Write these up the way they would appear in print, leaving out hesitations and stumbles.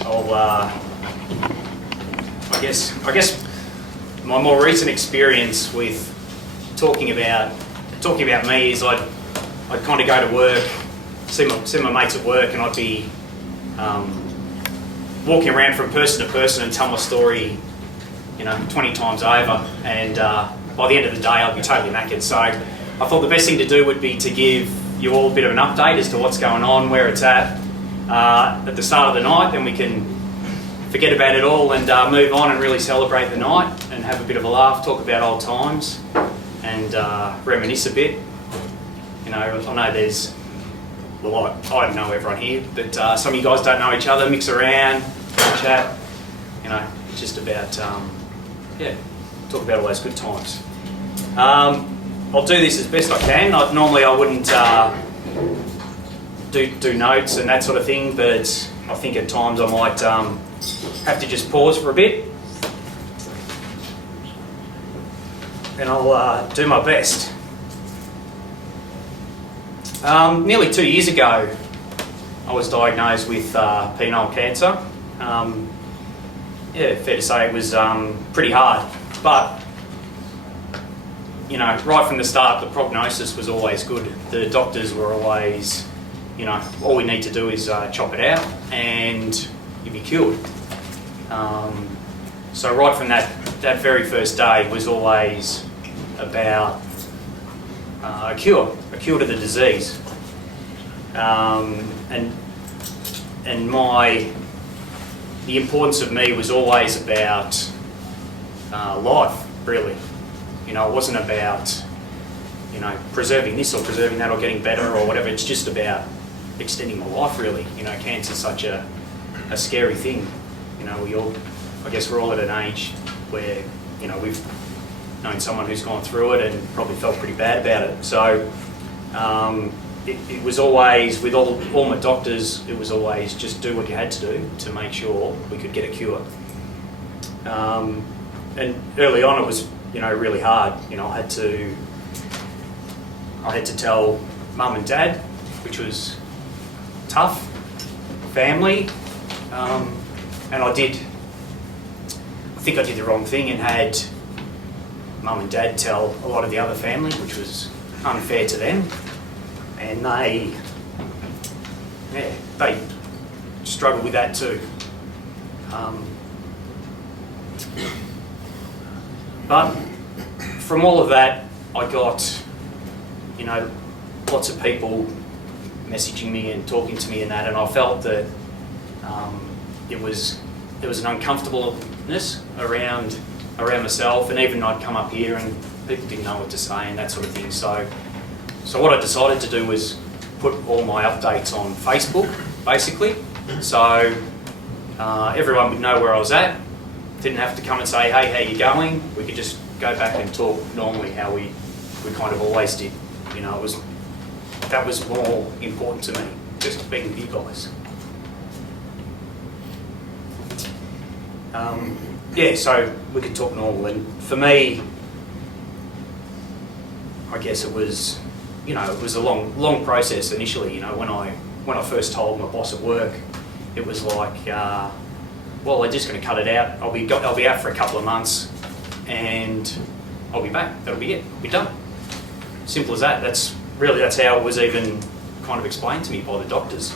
I guess my more recent experience with talking about me is I'd kind of go to work, see my mates at work, and I'd be walking around from person to person and tell my story, 20 times over, and by the end of the day I'd be totally knackered. So I thought the best thing to do would be to give you all a bit of an update as to what's going on, where it's at the start of the night, then we can forget about it all and move on and really celebrate the night and have a bit of a laugh, talk about old times and reminisce a bit. I know there's, well, I know everyone here, but some of you guys don't know each other, mix around, chat, just about, talk about all those good times. I'll do this as best I can. Normally I wouldn't do notes and that sort of thing, but I think at times I might have to just pause for a bit, and I'll do my best. Nearly 2 years ago, I was diagnosed with penile cancer. Fair to say it was pretty hard, but right from the start, the prognosis was always good. The doctors were always, all we need to do is chop it out and you'll be cured. So right from that very first day was always about a cure to the disease. And the importance of me was always about life, really. It wasn't about, preserving this or preserving that or getting better or whatever. It's just about extending my life, really. Cancer's such a scary thing. I guess we're all at an age where, we've known someone who's gone through it and probably felt pretty bad about it. So it was always, with all my doctors, it was always just do what you had to do to make sure we could get a cure. And early on it was, really hard. I had to tell mum and dad, which was tough, family, and I think I did the wrong thing and had mum and dad tell a lot of the other family, which was unfair to them, and they struggled with that too. But from all of that, I got, lots of people messaging me and talking to me and that, and I felt that there was an uncomfortableness around myself, and even I'd come up here and people didn't know what to say and that sort of thing. So what I decided to do was put all my updates on Facebook, basically, so everyone would know where I was at. Didn't have to come and say, hey, how you going? We could just go back and talk normally how we kind of always did. That was more important to me, just being with you guys. So we could talk normal, and for me, I guess it was, it was a long process initially. When I first told my boss at work, it was like, well, they're just going to cut it out. I'll be out for a couple of months, and I'll be back. That'll be it. I'll be done. Simple as that. That's how it was even kind of explained to me by the doctors.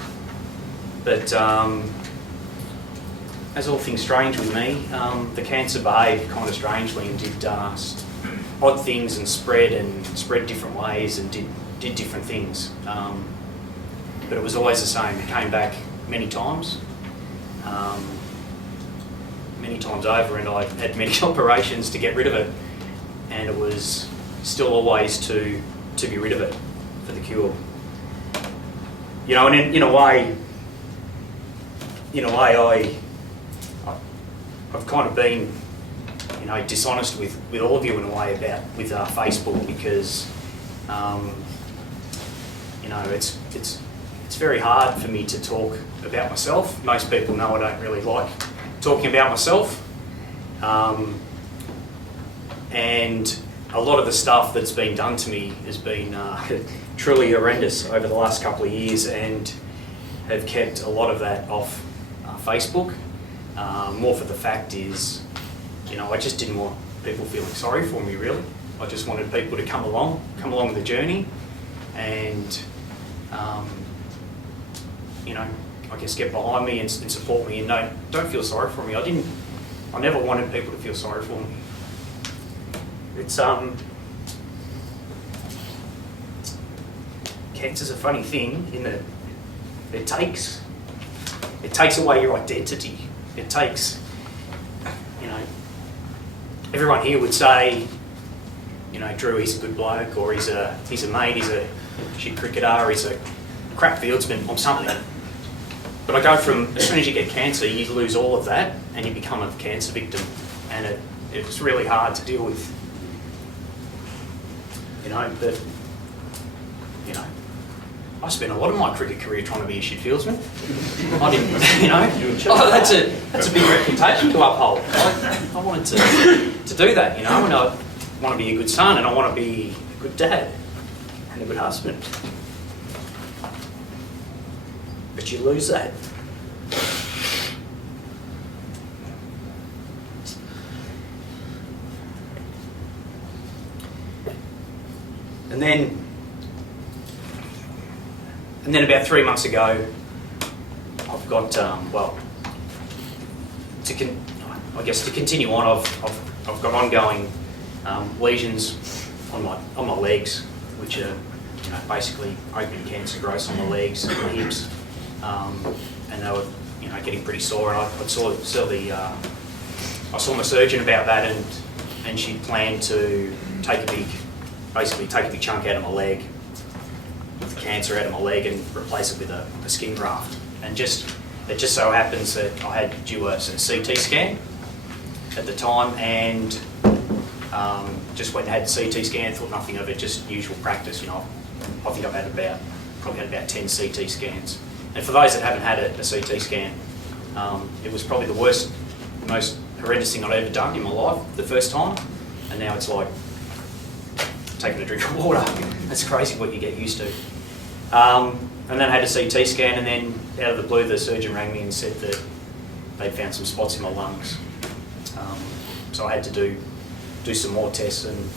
But as all things strange with me, the cancer behaved kind of strangely and did odd things and spread different ways and did different things. But it was always the same. It came back many times over, and I had many operations to get rid of it, and it was still always to be rid of it for the cure. And in a way, I've kind of been, dishonest with all of you in a way with Facebook, because it's very hard for me to talk about myself. Most people know I don't really like talking about myself, and a lot of the stuff that's been done to me has been truly horrendous over the last couple of years, and have kept a lot of that off Facebook. More for the fact is, I just didn't want people feeling sorry for me, really. I just wanted people to come along the journey and, I guess get behind me and support me, and don't feel sorry for me. I never wanted people to feel sorry for me. It's, cancer's a funny thing in that it takes away your identity. It takes, everyone here would say, Drew, he's a good bloke, or he's a mate, he's a shit cricketer, he's a crap fieldsman or something. But I go from, as soon as you get cancer, you lose all of that and you become a cancer victim, and it's really hard to deal with. But I spent a lot of my cricket career trying to be a shit fieldsman. I didn't, that's a big reputation to uphold. I wanted to do that, and I want to be a good son, and I want to be a good dad and a good husband. But you lose that. And then about 3 months ago, I've got, to continue on, I've got ongoing lesions on my legs, which are basically open cancer growths on my legs and my hips, and they were getting pretty sore. And I saw my surgeon about that, and she planned to take a big chunk out of my leg, with the cancer out of my leg, and replace it with a skin graft. And it just so happens that I had due a CT scan at the time, and just went and had a CT scan, thought nothing of it, just usual practice. I think I've probably had about 10 CT scans. And for those that haven't had a CT scan, it was probably the worst, most horrendous thing I'd ever done in my life the first time, and now it's like taking a drink of water. That's crazy what you get used to. And then I had a CT scan, and then out of the blue the surgeon rang me and said that they'd found some spots in my lungs. So I had to do some more tests, and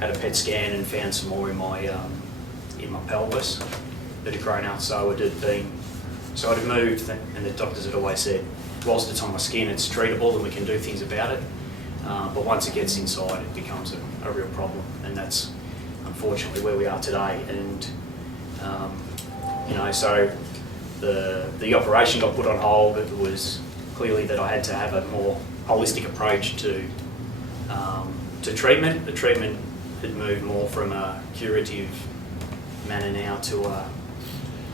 had a PET scan and found some more in my pelvis that had grown out. So it had moved, and the doctors had always said, whilst it's on my skin, it's treatable and we can do things about it. But once it gets inside, it becomes a real problem, and that's unfortunately where we are today. And so the operation got put on hold. It was clearly that I had to have a more holistic approach to treatment. The treatment had moved more from a curative manner now to a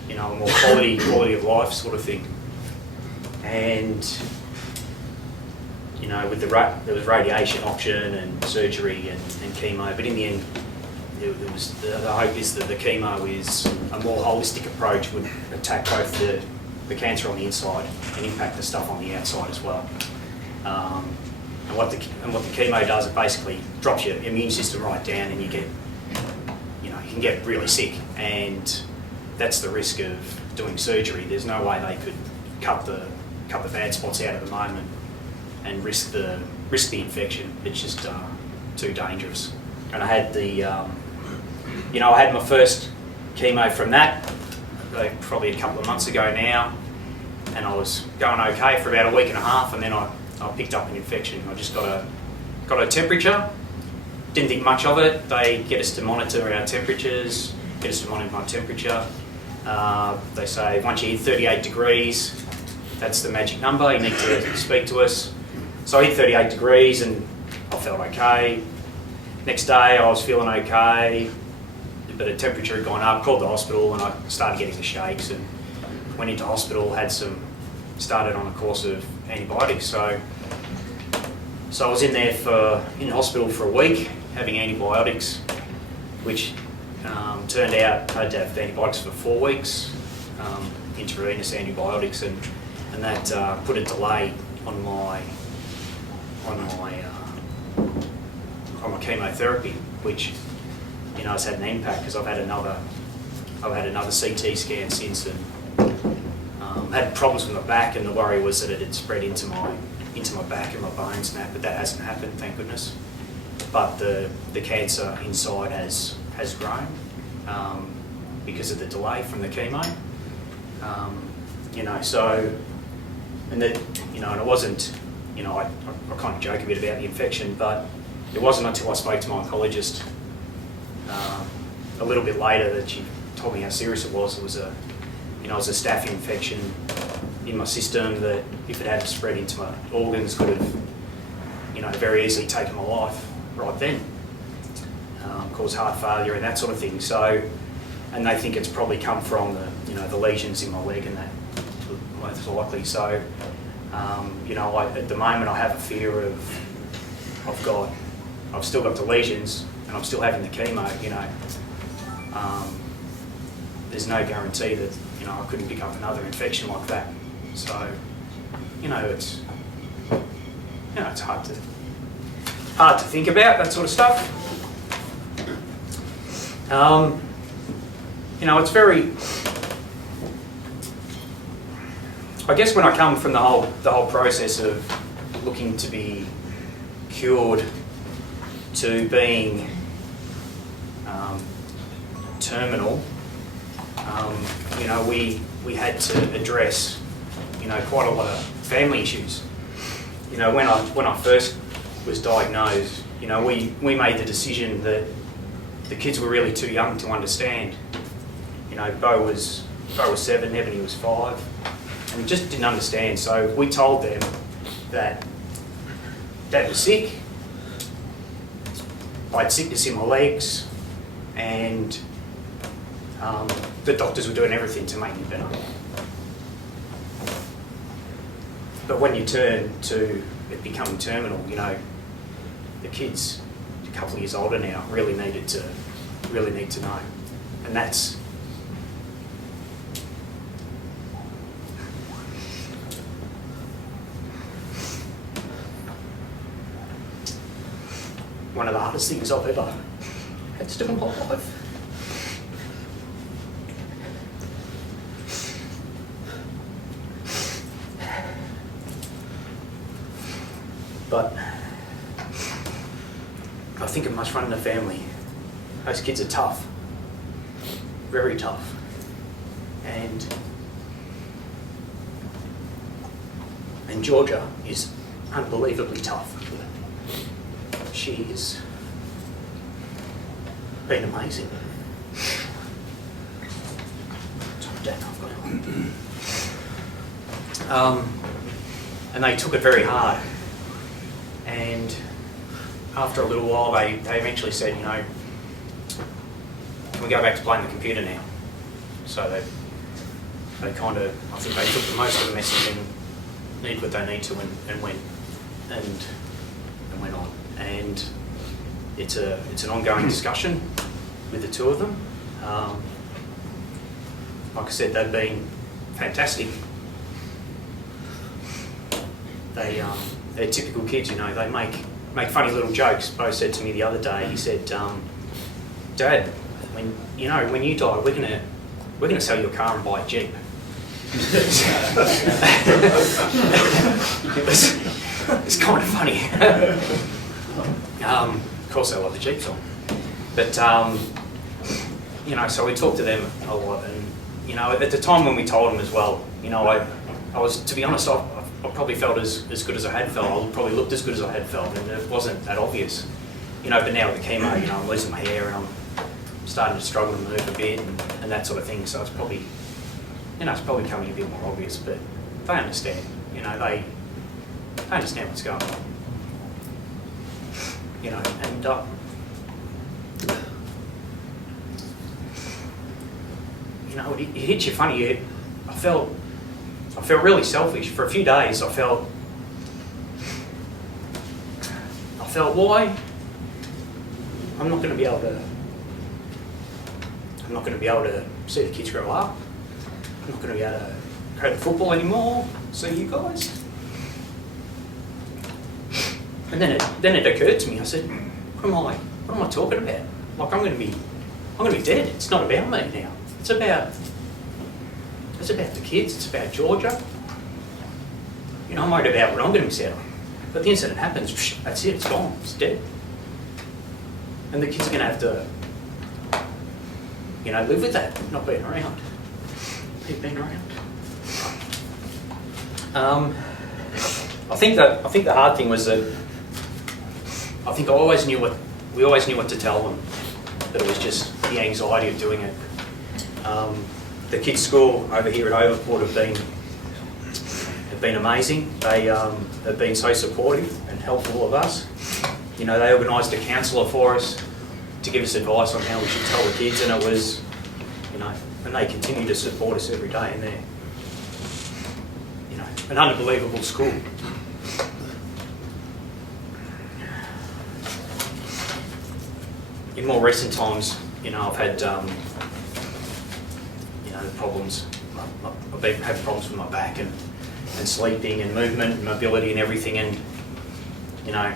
more quality of life sort of thing. And there was radiation option and surgery and chemo, but in the end, the hope is that the chemo is a more holistic approach, would attack both the cancer on the inside and impact the stuff on the outside as well. And what the chemo does, it basically drops your immune system right down, and you can get really sick, and that's the risk of doing surgery. There's no way they could cut the bad spots out at the moment and risk the infection. It's just too dangerous. And I had I had my first chemo from that probably a couple of months ago now, and I was going okay for about a week and a half, and then I picked up an infection. I just got a temperature. Didn't think much of it. They get us to monitor our temperatures, get us to monitor my temperature. They say once you hit 38 degrees, that's the magic number, you need to speak to us. So I hit 38 degrees and I felt okay. Next day I was feeling okay, but the temperature had gone up, called the hospital, and I started getting the shakes, and went into hospital, started on a course of antibiotics. So I was in hospital for a week having antibiotics, which turned out I had to have antibiotics for 4 weeks, intravenous antibiotics, and that put a delay on my chemotherapy, which has had an impact, because I've had another CT scan since, and had problems with my back, and the worry was that it had spread into my back and my bones and that, but that hasn't happened, thank goodness. But the cancer inside has grown because of the delay from the chemo. So, and that, and it wasn't, I kind of joke a bit about the infection, but it wasn't until I spoke to my oncologist a little bit later that she told me how serious it was. It was a staph infection in my system that, if it had spread into my organs, could have, very easily taken my life right then. Caused heart failure and that sort of thing. So, and they think it's probably come from the lesions in my leg and that, most likely. So, at the moment I have a fear of I've still got the lesions and I'm still having the chemo. There's no guarantee that I couldn't pick up another infection like that. So, it's it's hard to think about that sort of stuff. It's very. I guess when I come from the whole process of looking to be cured to being terminal, we had to address quite a lot of family issues. When I first was diagnosed, we made the decision that the kids were really too young to understand. Bo was 7, Ebony was 5, and just didn't understand. So we told them that Dad was sick, I had sickness in my legs, and the doctors were doing everything to make me better. But when you turn to it becoming terminal, the kids, a couple of years older now, really need to know. And that's one of the hardest things I've ever had to do in my life. But I think it must run in the family. Those kids are tough, very tough, and Georgia is unbelievably tough. She's been amazing. And they took it very hard. And after a little while, they eventually said, can we go back to playing the computer now? So they kind of, I think they took the most of the message and did what they need to and went on. And it's an ongoing discussion with the two of them. Like I said, they've been fantastic. They're typical kids, they make funny little jokes. Bo said to me the other day, he said, Dad, when you die, we're gonna sell you a car and buy a Jeep. It's kind of funny. Of course, they love the Jeep song, but so we talked to them a lot, and at the time when we told them as well, I was, to be honest, I probably felt as good as I had felt. I probably looked as good as I had felt, and it wasn't that obvious, But now with the chemo, I'm losing my hair and I'm starting to struggle to move a bit and that sort of thing. So it's probably, it's probably becoming a bit more obvious. But they understand, they understand what's going on, and it hits you funny. I felt really selfish for a few days. I felt why I'm not going to be able to see the kids grow up. I'm not going to be able to go to football anymore. See you guys. And then it occurred to me. I said, what am I talking about? Like I'm going to be dead. It's not about me now. It's It's about the kids, it's about Georgia. You know, I'm worried about what I'm going to miss out on. But the incident happens, that's it, it's gone, it's dead. And the kids are going to have to, you know, live with that, not being around. Keep being around. I think the hard thing was that I think we always knew what to tell them, but it was just the anxiety of doing it. The kids' school over here at Overport have been amazing. They have been so supportive and helpful of us. You know, they organised a counsellor for us to give us advice on how we should tell the kids, and it was, you know, and they continue to support us every day, and they're, you know, an unbelievable school. In more recent times, you know, I've had, you know, problems. I've been having problems with my back and sleeping and movement and mobility and everything, and you know,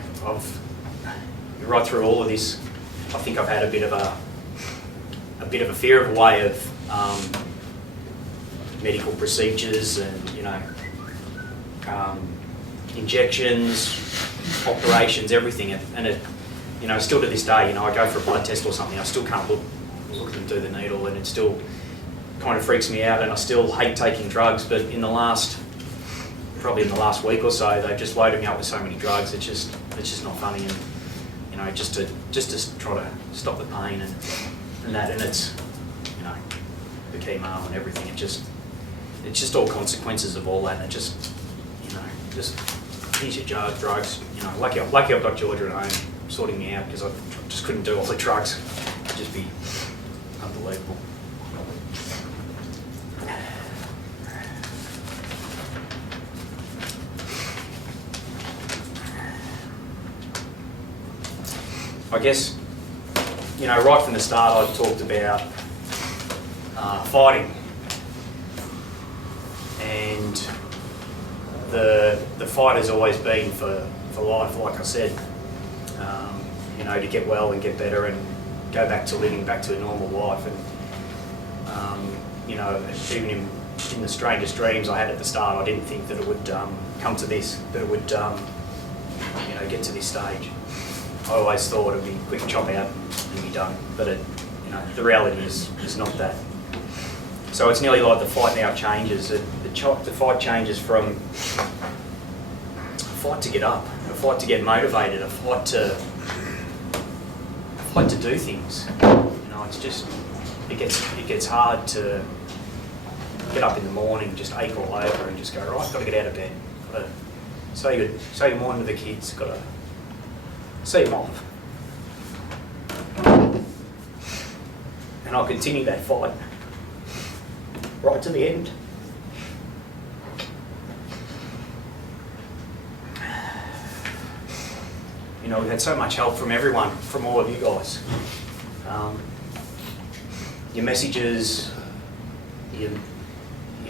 right through all of this, I think I've had a bit of a fear of a way of medical procedures and, you know, injections, operations, everything, and it, you know, still to this day, you know, I go for a blood test or something, I still can't look at them do the needle, and it still kind of freaks me out, and I still hate taking drugs. But probably in the last week or so, they've just loaded me up with so many drugs. It's just not funny, and you know, just to try to stop the pain and that, and it's, you know, the chemo and everything. It's just all consequences of all that, and it just, you know, just here's your drugs. You know, lucky I've got Georgia at home sorting me out, because I just couldn't do all the drugs. It'd just be unbelievable. I guess, you know, right from the start I talked about fighting, and the fight has always been for life, like I said. You know, to get well and get better and go back to living back to a normal life. And you know, even in the strangest dreams I had at the start, I didn't think that it would come to this, that it would you know, get to this stage. I always thought it'd be quick chop out and be done, but it, you know, the reality is not that. So it's nearly like the fight now changes. The fight changes from a fight to get up, a fight to get motivated, a fight to do things. You know, it's just, it gets hard to get up in the morning, just ache all over, and just go, right, got to get out of bed, got to say good morning to the kids, got to see them off. And I'll continue that fight right to the end. You know, we've had so much help from everyone, from all of you guys. Your messages, your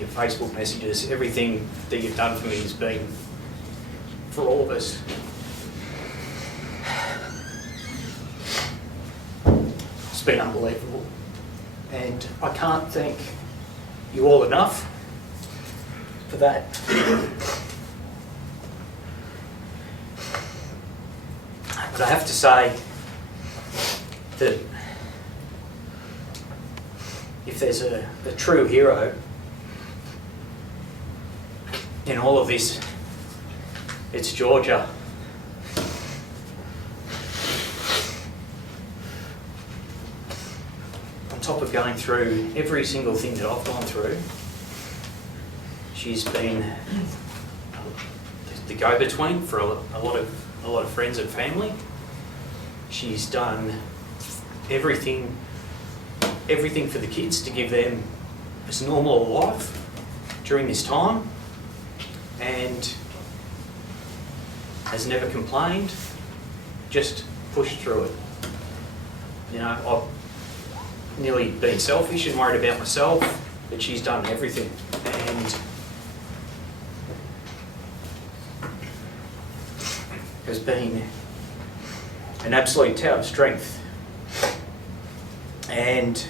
Facebook messages, everything that you've done for me has been for all of us. It's been unbelievable, and I can't thank you all enough for that. But I have to say that if there's a true hero in all of this, it's Georgia. On top of going through every single thing that I've gone through, she's been the go-between for a lot of friends and family. She's done everything for the kids to give them as normal a life during this time, and has never complained, just pushed through it. You know, I've nearly been selfish and worried about myself, but she's done everything, and has been an absolute tower of strength. And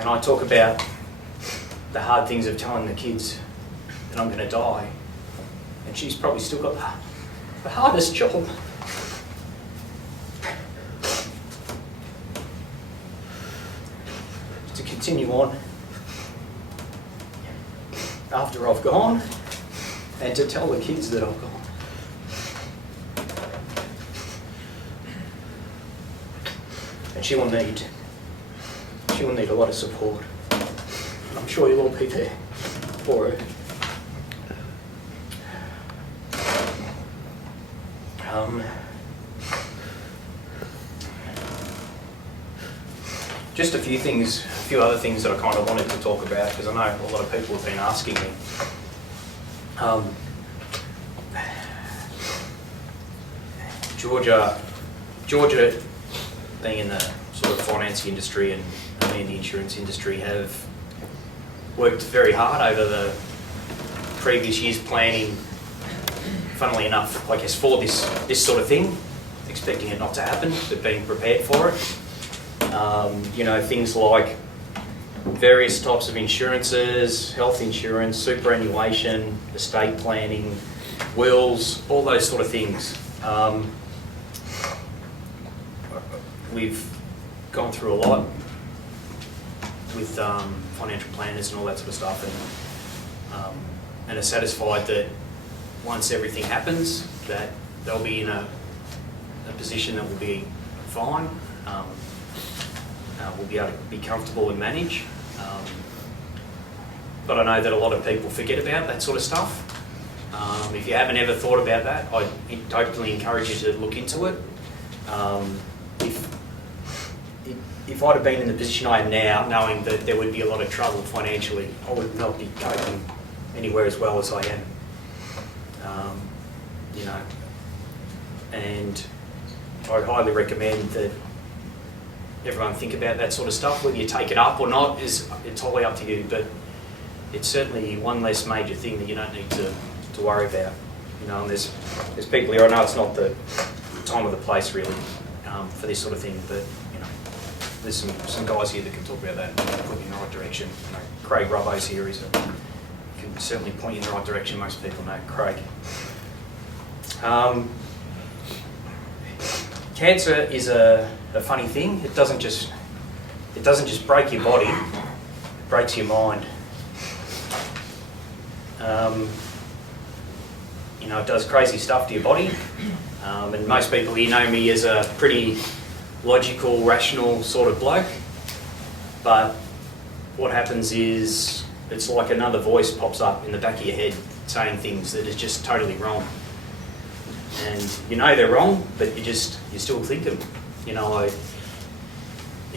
And I talk about the hard things of telling the kids that I'm going to die. And she's probably still got the hardest job. To continue on after I've gone and to tell the kids that I've gone. And she will need a lot of support. And I'm sure you'll all be there for her. Just a few other things that I kind of wanted to talk about, because I know a lot of people have been asking me. Georgia being in the sort of finance industry and me in the insurance industry have worked very hard over the previous years planning, funnily enough, I guess, for this sort of thing, expecting it not to happen, but being prepared for it. Things like various types of insurances, health insurance, superannuation, estate planning, wills, all those sort of things. We've gone through a lot with financial planners and all that sort of stuff, and are satisfied that once everything happens, that they'll be in a position that will be fine. We'll be able to be comfortable and manage. But I know that a lot of people forget about that sort of stuff. If you haven't ever thought about that, I totally encourage you to look into it. If I'd have been in the position I am now, knowing that there would be a lot of trouble financially, I would not be coping anywhere as well as I am. And I highly recommend that everyone think about that sort of stuff. Whether you take it up or not is entirely up to you, but it's certainly one less major thing that you don't need to worry about. And there's people here, I know it's not the time or the place really for this sort of thing, but there's some guys here that can talk about that and put you in the right direction. Craig Robbo's here, can certainly point you in the right direction. Most people know Craig. Cancer is a funny thing. It doesn't just break your body, it breaks your mind. It does crazy stuff to your body. And most people here know me as a pretty logical, rational sort of bloke. But what happens is it's like another voice pops up in the back of your head saying things that is just totally wrong. And they're wrong, but you still think them.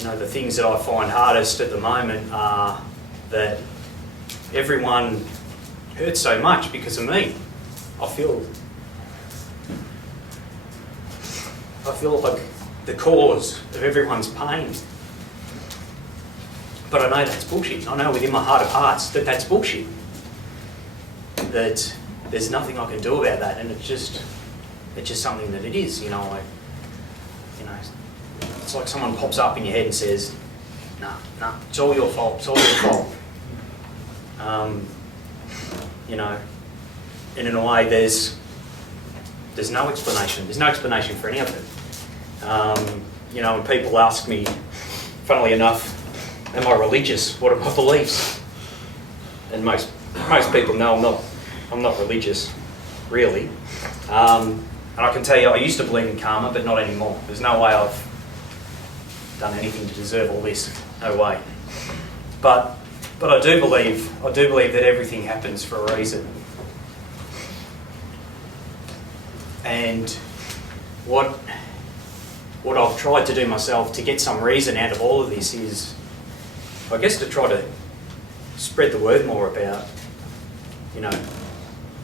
The things that I find hardest at the moment are that everyone hurts so much because of me. I feel like the cause of everyone's pain. But I know that's bullshit. I know within my heart of hearts that that's bullshit. That there's nothing I can do about that, and it's just something that it is. It's like someone pops up in your head and says, "Nah, it's all your fault. It's all your fault." And in a way, there's no explanation. There's no explanation for any of it. When people ask me, funnily enough, am I religious? What are my beliefs? And most people know I'm not religious, really. And I can tell you, I used to believe in karma, but not anymore. There's no way I've done anything to deserve all this. No way. But I do believe that everything happens for a reason. And what I've tried to do myself to get some reason out of all of this is, I guess, to try to spread the word more about,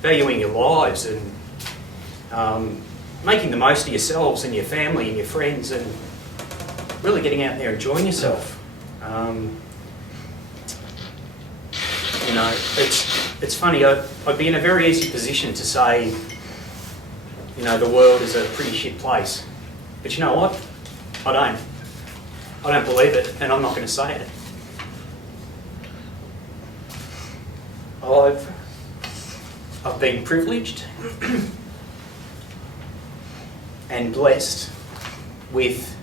valuing your lives and making the most of yourselves and your family and your friends, and really getting out there and enjoying yourself. It's funny. I'd be in a very easy position to say, the world is a pretty shit place. But you know what? I don't believe it, and I'm not going to say it. I've been privileged and blessed with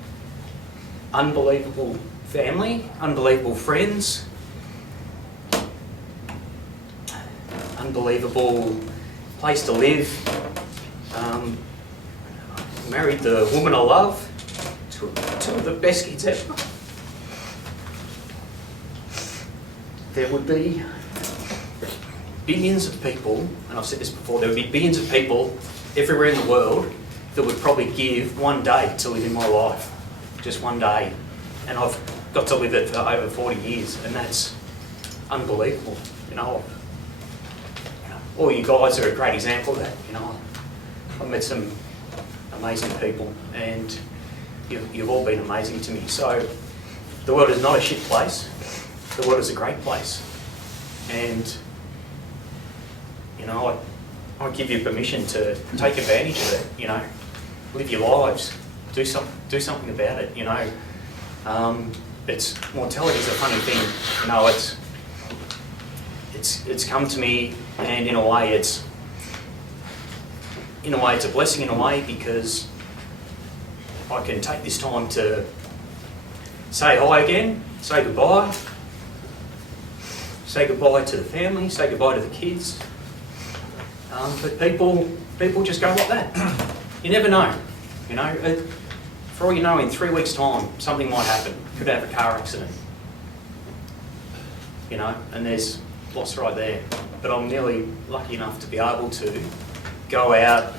unbelievable family, unbelievable friends, unbelievable place to live. Married the woman I love, two of the best kids ever. There would be billions of people, and I've said this before, there would be billions of people everywhere in the world that would probably give one day to live in my life. Just one day. And I've got to live it for over 40 years, and that's unbelievable. All you guys are a great example of that. I've met some amazing people, and you've all been amazing to me. So the world is not a shit place. The world is a great place. And I give you permission to take advantage of it. Live your lives, do something about it. Mortality is a funny thing. It's come to me, and in a way it's a blessing in a way, because I can take this time to say hi again, say goodbye to the family, say goodbye to the kids. But people just go like that. You never know. For all you know, in 3 weeks' time, something might happen. Could have a car accident. And there's loss right there. But I'm nearly lucky enough to be able to go out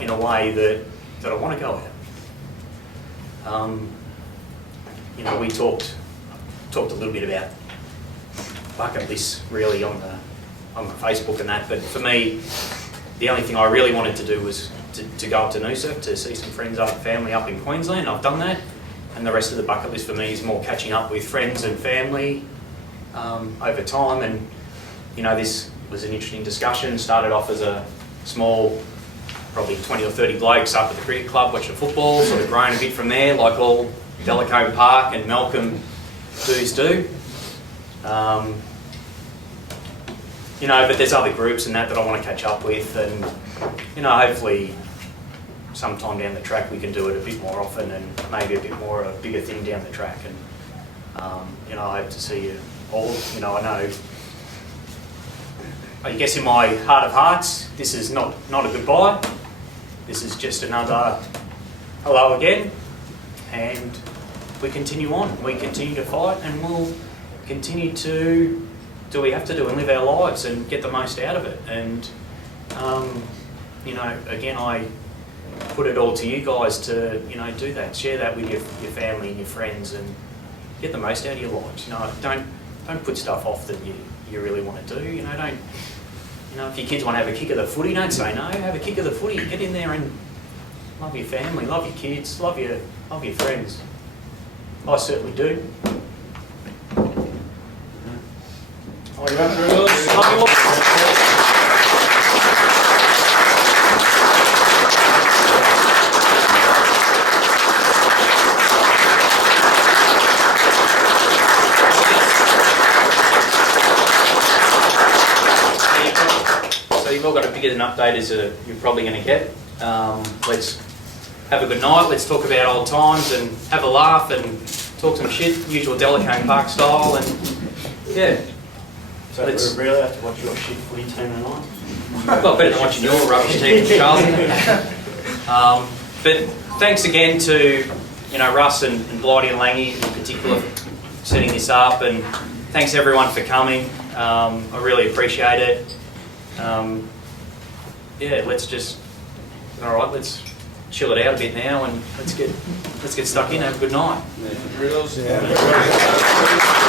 in a way that I want to go out. We talked a little bit about bucket lists really on my Facebook and that, but for me, the only thing I really wanted to do was to go up to Noosa to see some friends and family up in Queensland. I've done that, and the rest of the bucket list for me is more catching up with friends and family over time. And this was an interesting discussion. Started off as a small, probably 20 or 30 blokes up at the cricket club watching football, sort of grown a bit from there, like all Delacombe Park and Malcolm dudes do. But there's other groups and that I want to catch up with, and hopefully sometime down the track we can do it a bit more often, and maybe a bigger thing down the track. And I hope to see you all. I guess in my heart of hearts, this is not a goodbye. This is just another hello again, and we continue on. We continue to fight, and we'll continue to do what we have to do and live our lives and get the most out of it. And again, I put it all to you guys to do that, share that with your family and your friends, and get the most out of your lives. Don't put stuff off that you really want to do. Don't. If your kids want to have a kick of the footy, don't say no. Have a kick of the footy. Get in there and love your family, love your kids, love your friends. I certainly do. Love you all. So you've all got a bigger than update as you're probably going to get. Let's have a good night. Let's talk about old times and have a laugh and talk some shit, usual Delacombe Park style, and yeah. So we really have to watch your shit footy team tonight? Well, better than watching your rubbish team, Charles. But thanks again to Russ and Blighty and Langy in particular for setting this up, and thanks everyone for coming. I really appreciate it. Let's chill it out a bit now, and let's get stuck in. Have a good night. Yeah.